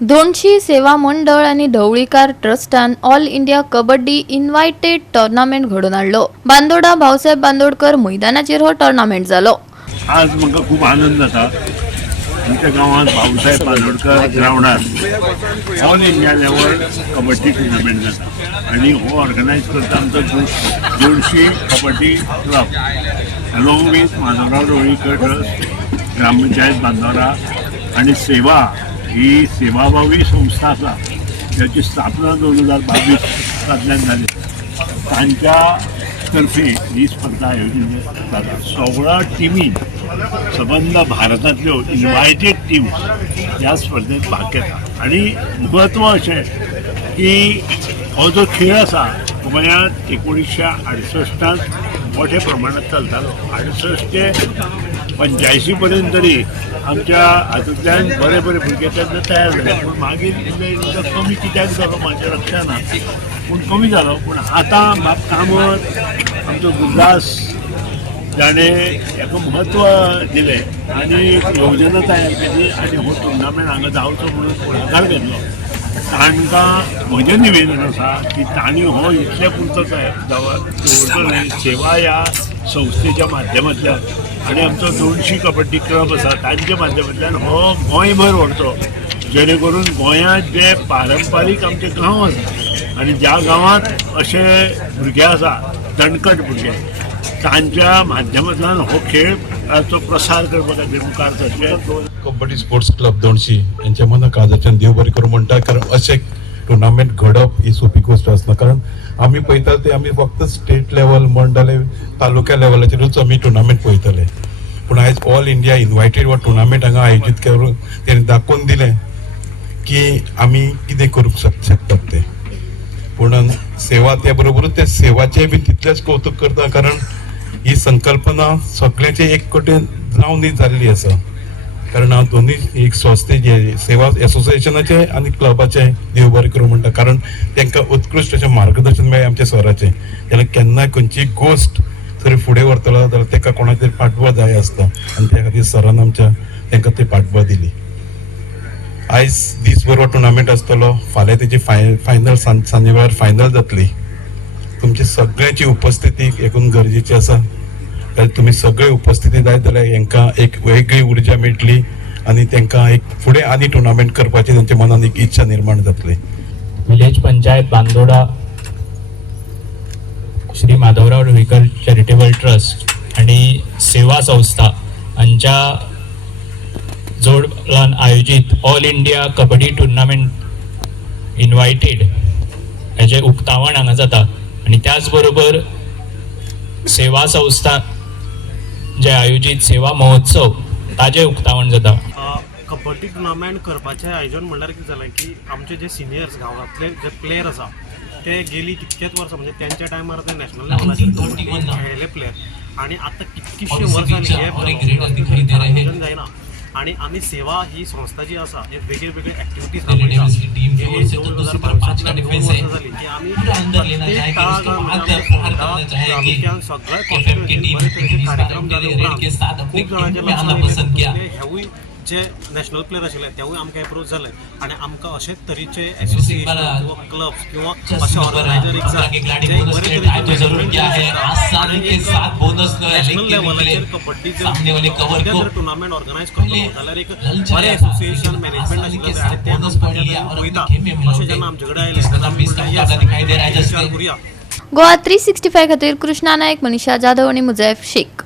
धोंडशी सेवा मंडळ आणि ढवळीकार ट्रस्टान all India kabaddi invited tournament घडोवन हाडलो। बांदोडा भाऊसाहेब बांदोडकर मैदानाचेर हो टुर्नामेंट जालो। आज म्हाका खूप आनंद जाता आमच्या गांवांत भाऊसाहेब बांदोडकर ग्राउंडार all India level kabaddi tournament जाता आणि हो ऑर्गनायज करता आमचो Jodshi kabaddi club along with Madhavrao Dhavalikar trust, gram panchayat Bandoda आणि सेवा ही सेवाभावी संस्था आसा त्याची स्थापना 2022 सातल्यान जाली। तांच्या तर्फे ही स्पर्धा आयोजित जाता। 16 टिमी सबंद भारतांतल्यो इन्व्हायटेड टीम ह्या स्पर्धेत भाग घेता आणि म्हत्व अशें की हो जो खेळ आसा गोंयांत 1968 मोठ्या प्रमाणात चलतालो। 68 ते 85 पर्यंत तरी आमच्या हातूंतल्यान बरे बरे भुरगे तेन्ना तयार जाले, पूण मागीर इल्लो कमी कित्याक जालो म्हाज्या लक्षांत ना, पूण कमी जालो। पूण आतां म्हाका कामत आमचो गुरदास जाणे हेका म्हत्व दिलें आनी योजना तयार केली आनी हो टुर्नामेंट हांगा जावचो म्हणून पुढाकार घेतलो। तांकां म्हजें निवेदन आसा की तांणी हो इतले पुरतो दवरतले सेवा ह्या संस्थेच्या माध्यमांतल्यान आनी आमचो दोनशी कबड्डी क्लब आसा तांच्या माध्यमांतल्यान हो गोंयभर व्हरचो, जेणे करून गोंयांत जे पारंपारीक आमचे गांव आसा आनी ज्या गांवांत अशे भुरगे आसा दणकट भुरगे तांच्या माध्यमांतल्यान हो खेळाचो प्रसार करपा खातीर मुखार सरचे। कबड्डी स्पोर्ट्स क्लब दोणशी यांच्या मना काळजाच्यान देव बरें करूं म्हणटा, कारण अशें टुर्नामेंट घडप ही सोपी गोष्ट आसना। कारण आमी पळयता ते आमी फक्त स्टेट लेवल मंडळ तालुक्या लेवलाचेरूच आमी टुर्नामेंट पळयतले, पूण आयज ऑल इंडिया इन्व्हायटेड हो टुर्नामेंट हांगा आयोजीत करून तेणें दाखोवन दिलें की आमी कितें करूंक शकतात ते। पूण सेवा त्या बरोबरूच ते सेवाचे बी तितलेच कौतुक करता, कारण ही संकल्पना सगळ्याचे एक कडेन जावन जाल्ली आसा। कारण हांव दोनूय एक संस्थेचे सेवा एसोसिएशनाचे आनी क्लबाचे देव बरें करूं म्हणटा, कारण तांकां उत्कृश्ट अशें मार्गदर्शन मेळ्ळें आमच्या सराचें। जेन्ना केन्नाय खंयची गोश्ट जर फुडें व्हरतलो जाल्यार ताका कोणाक तरी पाठबळ जाय आसता आनी त्या खातीर सरान आमच्या तांकां ती पाठबळ दिली। आयज दीसभर हो टुर्नामेंट आसतलो, फाल्यां तेची फायनल सांजे वेळार फायनल जातली। तुमची सगळ्यांची उपस्थिती एकूण गरजेची आसा, कारण तुमी सगळे उपस्थिती जायत जाल्यार हांकां एक वेगळी उर्जा मेळटली आनी तांकां एक फुडें आनी टुर्नामेंट करपाची तांच्या मनान एक इच्छा निर्माण जातली। Village panchayat Bandoda, Shri Madhavrao Dhavalikar charitable trust आणि सेवा संस्था हांच्या जोडलान आयोजित all India kabaddi tournament invited हेजे उक्तावण हांगा जाता आणि त्याच बरोबर सेवा संस्था जे आयोजित सेवा महोत्सव ताजे उक्तावण जाता। कबड्डी टुर्नामेंट करपाचें आयोजन म्हणल्यार कितें जालें की आमचे जे सिनियर्स गांवांतले जे प्लेयर आसा ते गेली कितकेच वर्सां म्हणजे त्यांच्या टायमार ते नॅशनल लेवलाचेर खेळिल्ले प्लेयर आणि आतां कितकीशे वर्सांनी गॅप आयोजन जायना आणि आमी सेवा ही संस्था जी आसा हे वेगळे वेगळे ॲक्टिविटीज राबयता। 2005 जाली की आमी तालुक्यान सगळ्या कॉन्स्टिट्युएन्सीन कार्यक्रम जाले उपरांत खूब जाणांचे हेवूय जे नॅशनल प्लेयर आशिल्ले तेवूय आमकां एप्रोच जाले आणि आमकां अशेच तरेचे एसोसिएशन किंवा क्लब्स किंवा अशे ऑर्गनायझर एक नॅशनल लेवलाचेर कबड्डी जर टुर्नामेंट ऑर्गनायज करतलो जाल्यार एक बरें एसोसिएशन मॅनेजमेंट आशिल्लें आनी ते पळयता अशें जेन्ना आमचे कडेन आयले गोवा 365 खातीर कृष्णा नायक, मनीषा जाधव आणि मुजैफ शेख।